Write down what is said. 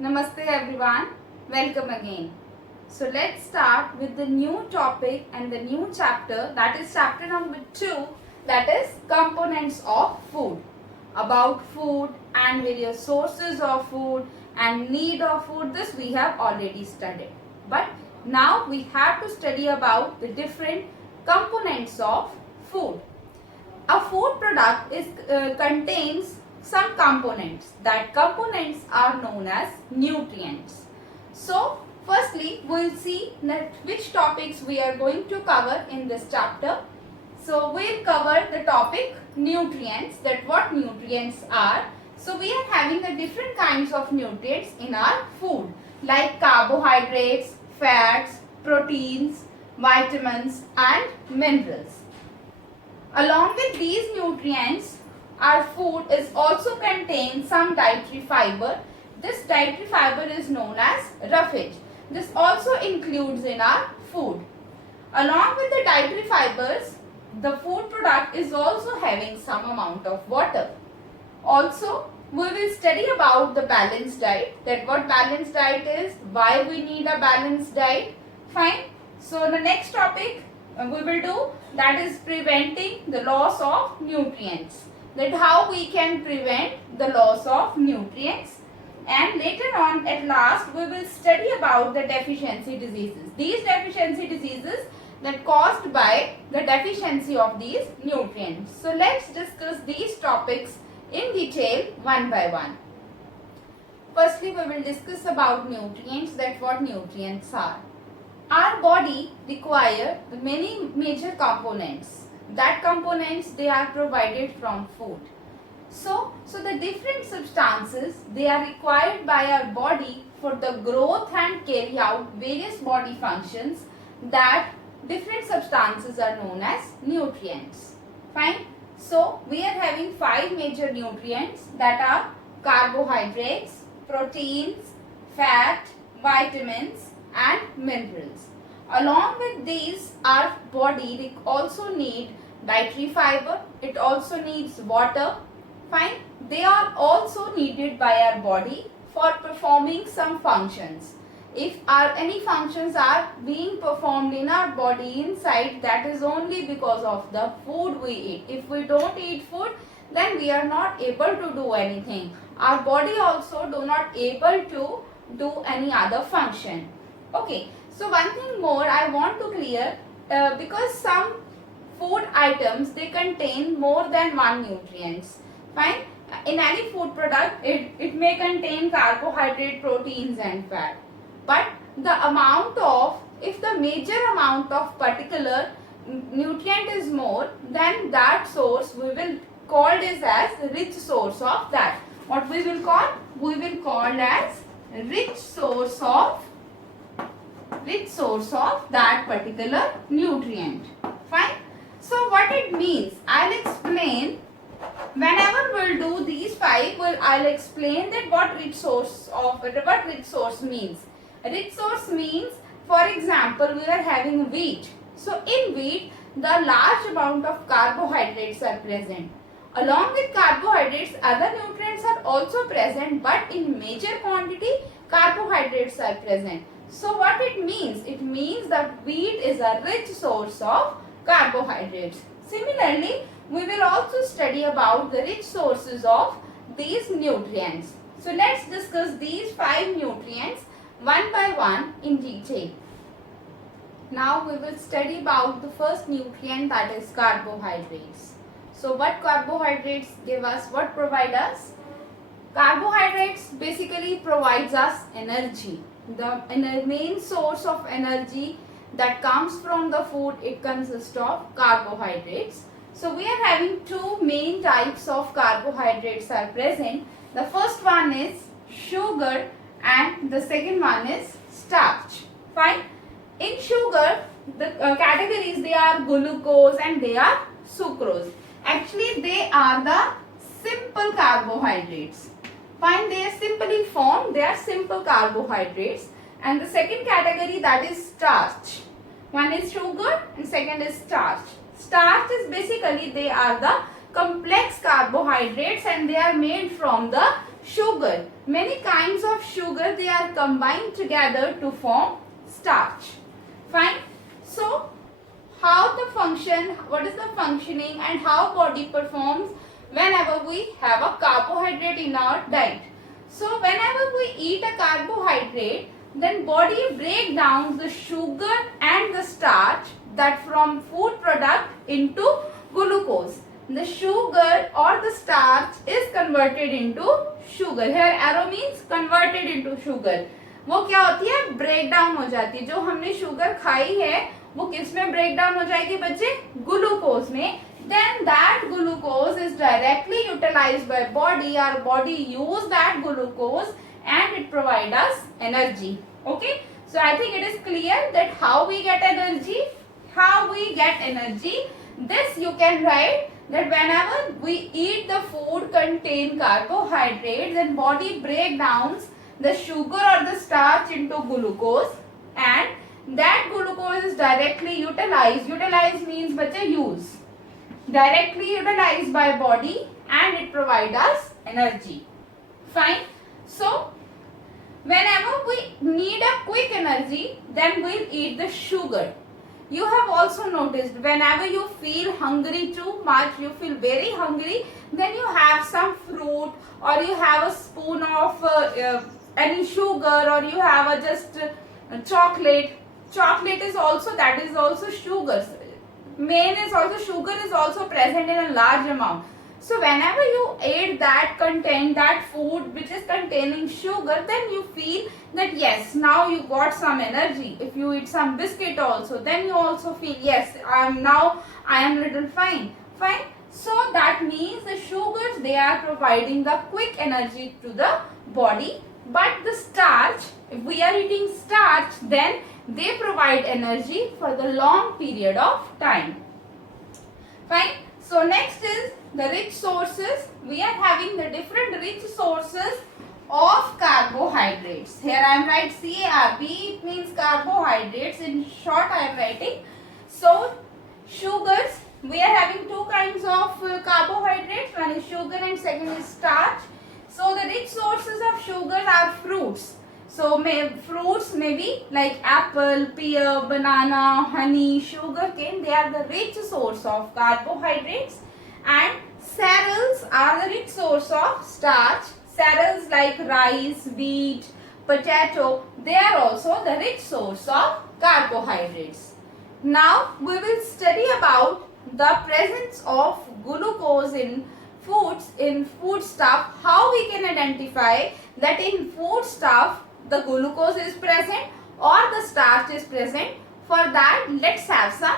Namaste everyone, welcome again. So let's start with the new topic and the new chapter, that is chapter number 2, that is components of food. About food and various sources of food and need of food, this we have already studied. But now we have to study about the different components of food. A food product contains some components. That components are known as nutrients. So firstly we will see that which topics we are going to cover in this chapter. So we will cover the topic nutrients, that what nutrients are. So we are having the different kinds of nutrients in our food, like carbohydrates, fats, proteins, vitamins and minerals. Along with these nutrients, our food is also contains some dietary fiber. This dietary fiber is known as roughage. This also includes in our food. Along with the dietary fibers, the food product is also having some amount of water. Also, we will study about the balanced diet, that what balanced diet is, why we need a balanced diet. Fine. So the next topic we will do, that is preventing the loss of nutrients, that how we can prevent the loss of nutrients. And later on, at last, we will study about the deficiency diseases. These deficiency diseases that caused by the deficiency of these nutrients. So let's discuss these topics in detail one by one. Firstly, we will discuss about nutrients, that what nutrients are. Our body require many major components. That components they are provided from food. So the different substances they are required by our body for the growth and carry out various body functions. That different substances are known as nutrients. Fine. So we are having 5 major nutrients, that are carbohydrates, proteins, fat, vitamins and minerals. Along with these, our body also need dietary fiber, it also needs water. Fine. They are also needed by our body for performing some functions. If any functions are being performed in our body inside, that is only because of the food we eat. If we don't eat food, then we are not able to do anything. Our body also do not able to do any other function. Okay, so one thing more I want to clear, because some food items they contain more than one nutrients. Fine. In any food product, it may contain carbohydrate, proteins and fat. But the amount of, if the major amount of particular nutrient is more, then that source we will call this as rich source of that. What we will call? We will call as rich source of that particular nutrient. Fine. So what it means, I'll explain. Whenever we'll do these 5, I'll explain that what rich source means. Rich source means, for example, we are having wheat. So in wheat, the large amount of carbohydrates are present. Along with carbohydrates, other nutrients are also present, but in major quantity, carbohydrates are present. So what it means? It means that wheat is a rich source of carbohydrates. Similarly, we will also study about the rich sources of these nutrients. So let's discuss these 5 nutrients one by one in detail. Now we will study about the first nutrient, that is carbohydrates. So what carbohydrates give us, what provide us? Carbohydrates basically provides us energy. The main source of energy that comes from the food, it consists of carbohydrates. So we are having 2 main types of carbohydrates are present. The first one is sugar and the second one is starch. Fine. In sugar, the categories they are glucose and they are sucrose. Actually, they are the simple carbohydrates. Fine, they are simply formed, they are simple carbohydrates. And the second category, that is starch. One is sugar and second is starch. Starch is basically they are the complex carbohydrates and they are made from the sugar. Many kinds of sugar, they are combined together to form starch. Fine. So how the function, what is the functioning and how body performs whenever we have a carbohydrate in our diet. So whenever we eat a carbohydrate, then body break down the sugar and the starch that from food product into glucose. The sugar or the starch is converted into sugar. Here arrow means converted into sugar. वो क्या होती है, break down हो जाती है. जो हमने sugar खाई है वो किस में ब्रेक डाउन हो जाएगी बच्चे, ग्लूकोज में. Then that glucose is directly utilized by body. Our body use that glucose and it provide us energy. Okay, so I think it is clear that how we get energy. How we get energy, this you can write that whenever we eat the food contain carbohydrates, then body break downs the sugar or the starch into glucose and that glucose is directly utilized. Utilize means bache use. Directly utilized by body and it provide us energy. Fine. So whenever we need a quick energy, then we'll eat the sugar. You have also noticed whenever you feel hungry too much, you feel very hungry, then you have some fruit or you have a spoon of any sugar or you have a just chocolate. Chocolate is also, that is also sugar. Main is also, sugar is also present in a large amount. So whenever you eat that content, that food which is containing sugar, then you feel that yes, now you got some energy. If you eat some biscuit also, then you also feel yes, I am little fine. So that means the sugars, they are providing the quick energy to the body. But the starch, if we are eating starch, then they provide energy for the long period of time. Fine. So next is the rich sources. We are having the different rich sources of carbohydrates. Here I am writing CARB, it means carbohydrates. In short I am writing. So sugars, we are having two kinds of carbohydrates. One is sugar and second is starch. So the rich sources of sugar are fruits. So fruits may be like apple, pear, banana, honey, sugar cane. They are the rich source of carbohydrates. And cereals are the rich source of starch. Cereals like rice, wheat, potato, they are also the rich source of carbohydrates. Now we will study about the presence of glucose in foods, in foodstuff. How we can identify that in foodstuff the glucose is present or the starch is present. For that, let's have some